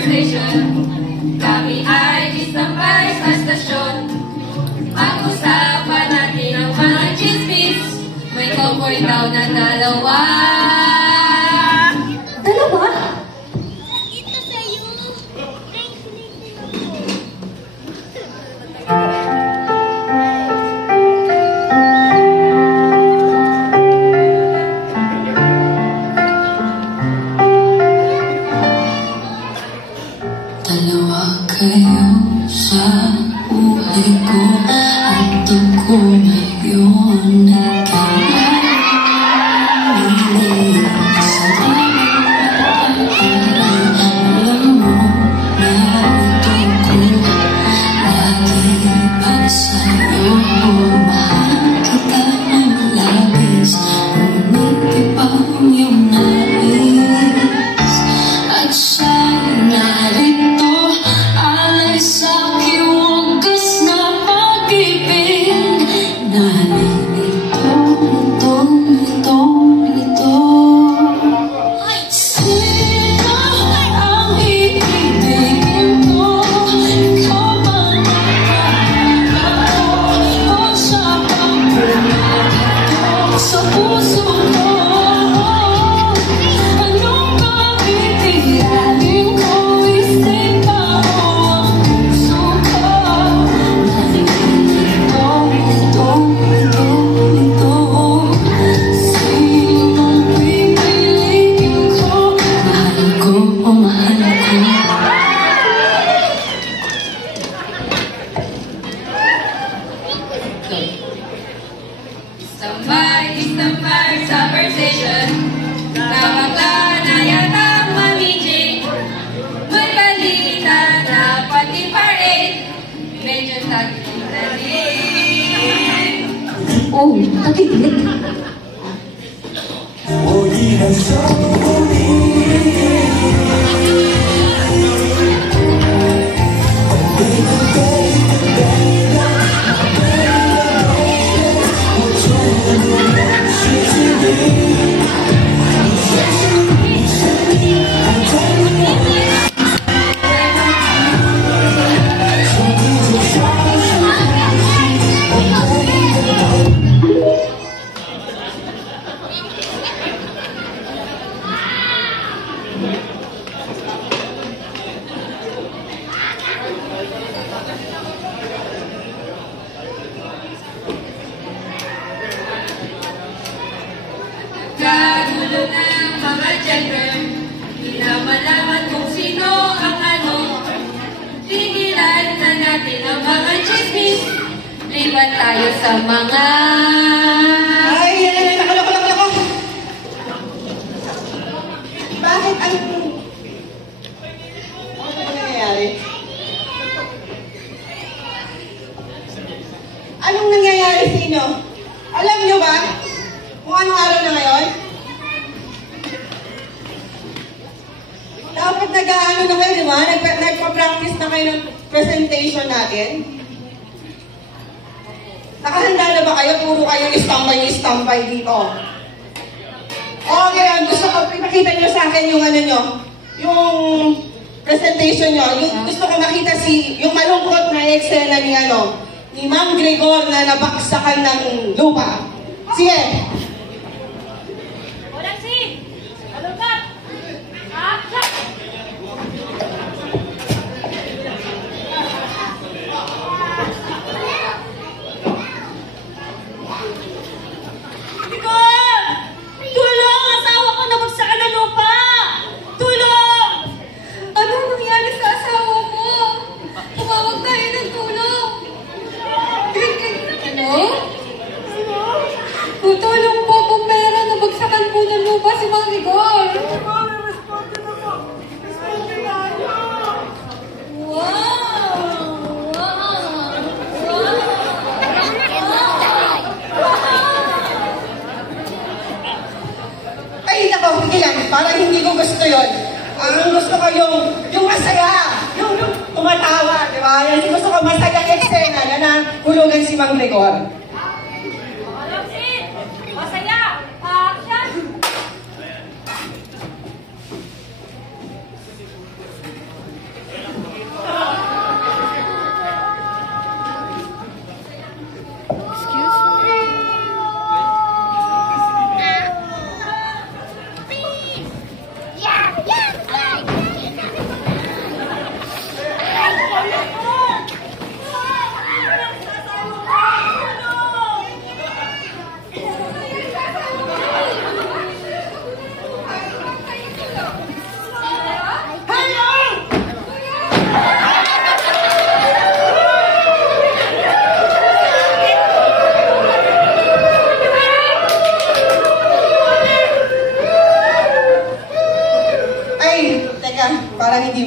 station. Kami ay isambay sa stasyon. Pag-usapan natin ang mga chismis. May cowboy daw na dalawa. Dalawa? Dalawa kayo sa buhay ko at ako ngayon ay kailangan sa alam mo na ito ko lagi para sa'yo. Mahal kita ng labis, ngunit iba ang iyong nais at sa'yo narito alay sa'king wagas na pag-ibig. Nalilito, ito. Sino ang iibigin ko? Ikaw ba nakakatawa o siya bang pumatok sa puso ko? Anong pag-ibigin ko? Isip ba o ang puso ko? Nalilito, ito. Sinong pipiliin ko? Mahal ko o mahal ko? Isambay sa station. Kabakla na yata mamijig. May balita na pati parade. Medyo taglit na din. Oh, tagilit. Kagulo ng mga gender. Di na malaman kung sino ang ano. Tigilan na natin ang mga chismis. Liban tayo sa mga... Ay, nako. Bakit ano ba nangyayari? Anong nangyayari sa inyo? Alam nyo ba kung anong araw na ngayon? Dapat nag-aano na kayo, di ba? Nagpa-practice na kayo ng presentation natin. Nakahanda na ba kayo? Puro kayo istambay dito. Okay, gusto ko, ipakita nyo sa akin yung ano nyo, yung presentation nyo. Gusto ko makita yung malungkot na eksena ni Ma'am Gregor na nabaksakan ng lupa. Sige. Walang si! Alungkat! Action! Gregor! Tulong! Asawa ko nabagsakan ng lupa! Tulong! Anong nangyari sa asawa ko? Tumawag tayo ng tulong! Ano? Tutulong po kung pera, nabagsakan po ng lupa si Mang Igor. Ay, nako, pigilan. Parang hindi ko gusto yun. Ang gusto ko yung masaya. Yung tumatawa, di ba? Yung gusto ko masaya yung eksena na hulugan si Mang Gregor. Masaya! Action!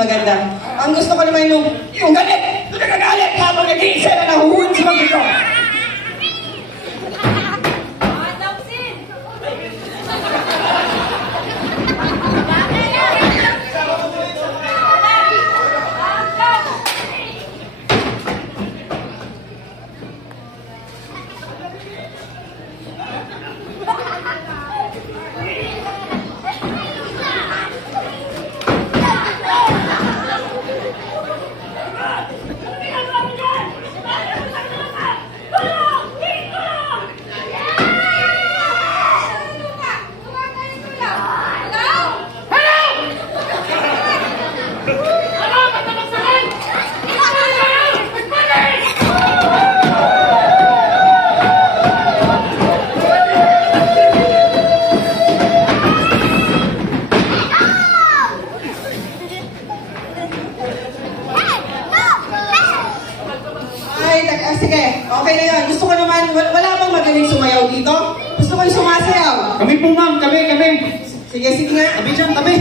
maganda. Ang gusto ko naman yung galit! Yung nagagalit habang nag-iisera na huhun si Mang Grigor. Sige, okay na yun. Gusto ko naman, wala bang magaling sumayaw dito? Gusto ko yung sumasayaw. Kami po ma'am, kami. Sige, sige nga. Kami dyan, kami.